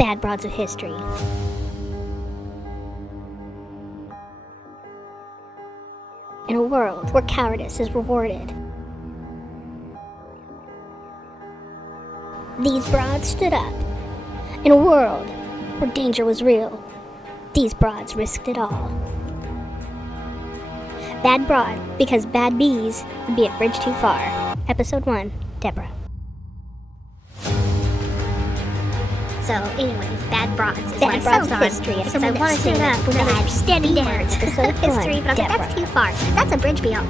Bad broads of history. In a world where cowardice is rewarded, these broads stood up. In a world where danger was real, these broads risked it all. Bad broad, because bad bees would be a bridge too far. Episode 1, Deborah. So, anyways, bad broads is what I settled on. History, because I wanted to up with bad standing words. History, but I was like, that's too far. That's a bridge beyond.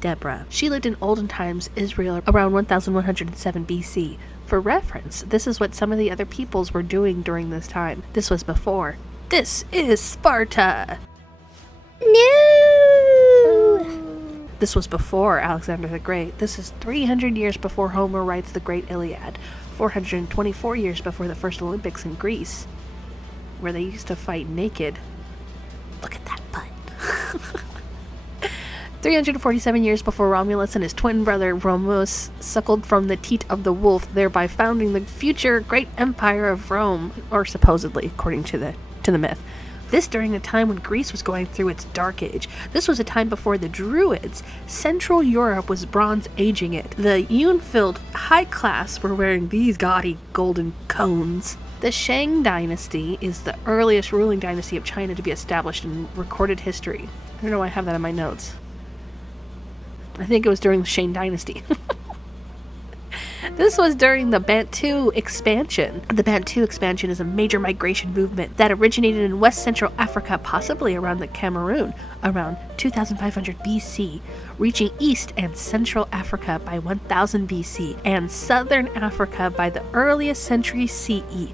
Deborah. She lived in olden times Israel around 1107 BC. For reference, this is what some of the other peoples were doing during this time. This was before. This is Sparta! No! This was before Alexander the Great. This is 300 years before Homer writes the Great Iliad. 424 years before the first Olympics in Greece, where they used to fight naked. Look at that butt. 347 years before Romulus and his twin brother Romulus suckled from the teat of the wolf, thereby founding the future great empire of Rome, or supposedly, according to the myth. This during a time when Greece was going through its dark age. This was a time before the Druids. Central Europe was Bronze Aging it. The Yun-filled high class were wearing these gaudy golden cones. The Shang dynasty is the earliest ruling dynasty of China to be established in recorded history. I don't know why I have that in my notes. I think it was during the Shang dynasty. This was during the Bantu expansion. The Bantu expansion is a major migration movement that originated in West Central Africa, possibly around the Cameroon, around 2500 BC, reaching East and Central Africa by 1000 BC, and Southern Africa by the earliest century CE,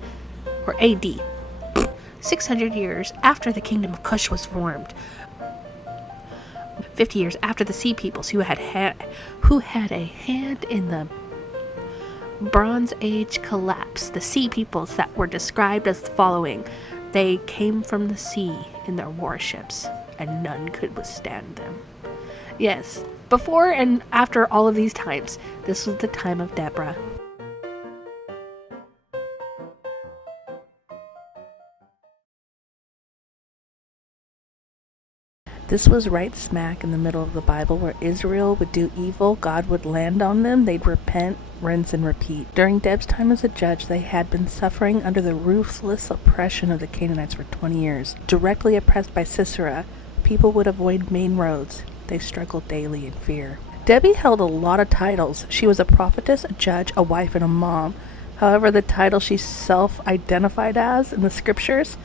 or AD, 600 years after the Kingdom of Kush was formed. 50 years after the Sea Peoples who had a hand in the Bronze Age collapse. The Sea Peoples that were described as the following. They came from the sea in their warships, and none could withstand them. Yes, before and after all of these times, this was the time of Deborah. This was right smack in the middle of the Bible where Israel would do evil, God would land on them, they'd repent, rinse, and repeat. During Deb's time as a judge, they had been suffering under the ruthless oppression of the Canaanites for 20 years. Directly oppressed by Sisera, people would avoid main roads. They struggled daily in fear. Debbie held a lot of titles. She was a prophetess, a judge, a wife, and a mom. However, the title she self-identified as in the scriptures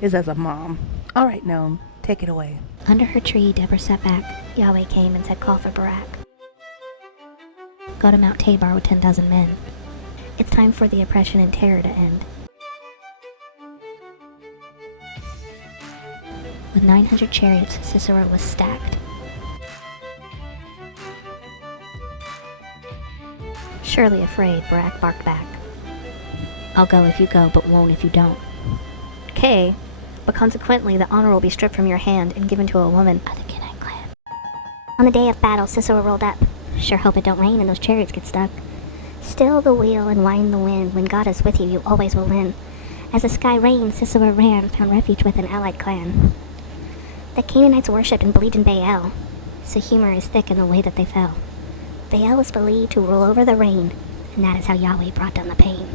is as a mom. All right, Noam, take it away. Under her tree, Deborah sat back. Yahweh came and said, "Call for Barak. Go to Mount Tabor with 10,000 men. It's time for the oppression and terror to end." With 900 chariots, Sisera was stacked. Surely afraid, Barak barked back. "I'll go if you go, but won't if you don't." "Okay. But consequently, the honor will be stripped from your hand and given to a woman of the Canaanite clan." On the day of battle, Sisera rolled up. "Sure hope it don't rain and those chariots get stuck." Still the wheel and wind the wind. When God is with you, you always will win. As the sky rained, Sisera ran, found refuge with an allied clan. The Canaanites worshipped and believed in Baal, so humor is thick in the way that they fell. Baal was believed to rule over the rain, and that is how Yahweh brought down the pain.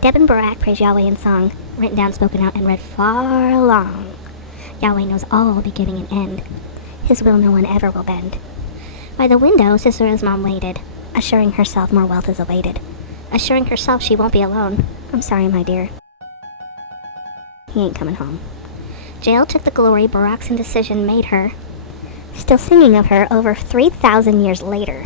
Deb and Barak praise Yahweh in song, written down, spoken out, and read far along. Yahweh knows all beginning and end. His will no one ever will bend. By the window, Sisera's mom waited, assuring herself more wealth is awaited. Assuring herself she won't be alone. "I'm sorry, my dear. He ain't coming home." Jael took the glory Barak's indecision made her, still singing of her over 3,000 years later.